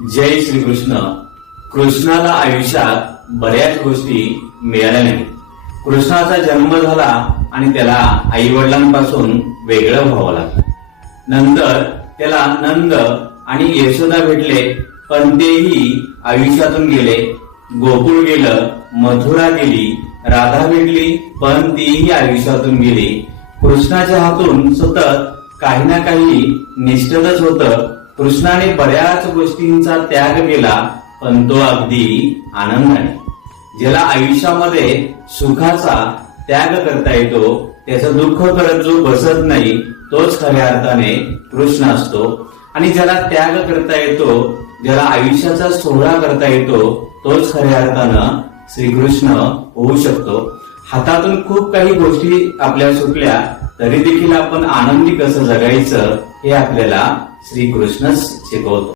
जय श्रीकृष्ण. कृष्णाला आयुष्यात बऱ्याच गोष्टी मिळाल्या नाही. कृष्णाचा जन्म झाला आणि त्याला आई वडिलांपासून वेगळं व्हावं लागलं. नंतर त्याला नंद आणि यशोदा भेटले, पण तेही आयुष्यातून गेले. गोकुळ गेलं, मथुरा गेली, राधा भेटली, पण तीही आयुष्यातून गेली. कृष्णाच्या हातून सतत काही ना काही निष्ठतच होतं. कृष्णाने बऱ्याच गोष्टींचा त्याग केला, पण तो अगदी आनंदाने. ज्याला आयुष्यामध्ये सुखाचा त्याग करता येतो, त्याचं दुःख करत जो बसत नाही, तोच खऱ्या अर्थाने कृष्ण असतो. आणि ज्याला त्याग करता येतो, ज्याला आयुष्याचा सोहळा करता येतो, तोच खऱ्या अर्थानं श्रीकृष्ण होऊ शकतो. हातातून खूप काही गोष्टी आपल्या सुटल्या तरी देखील आपण आनंदी कसं जगायचं हे आपल्याला श्रीकृष्णच शिकवतो.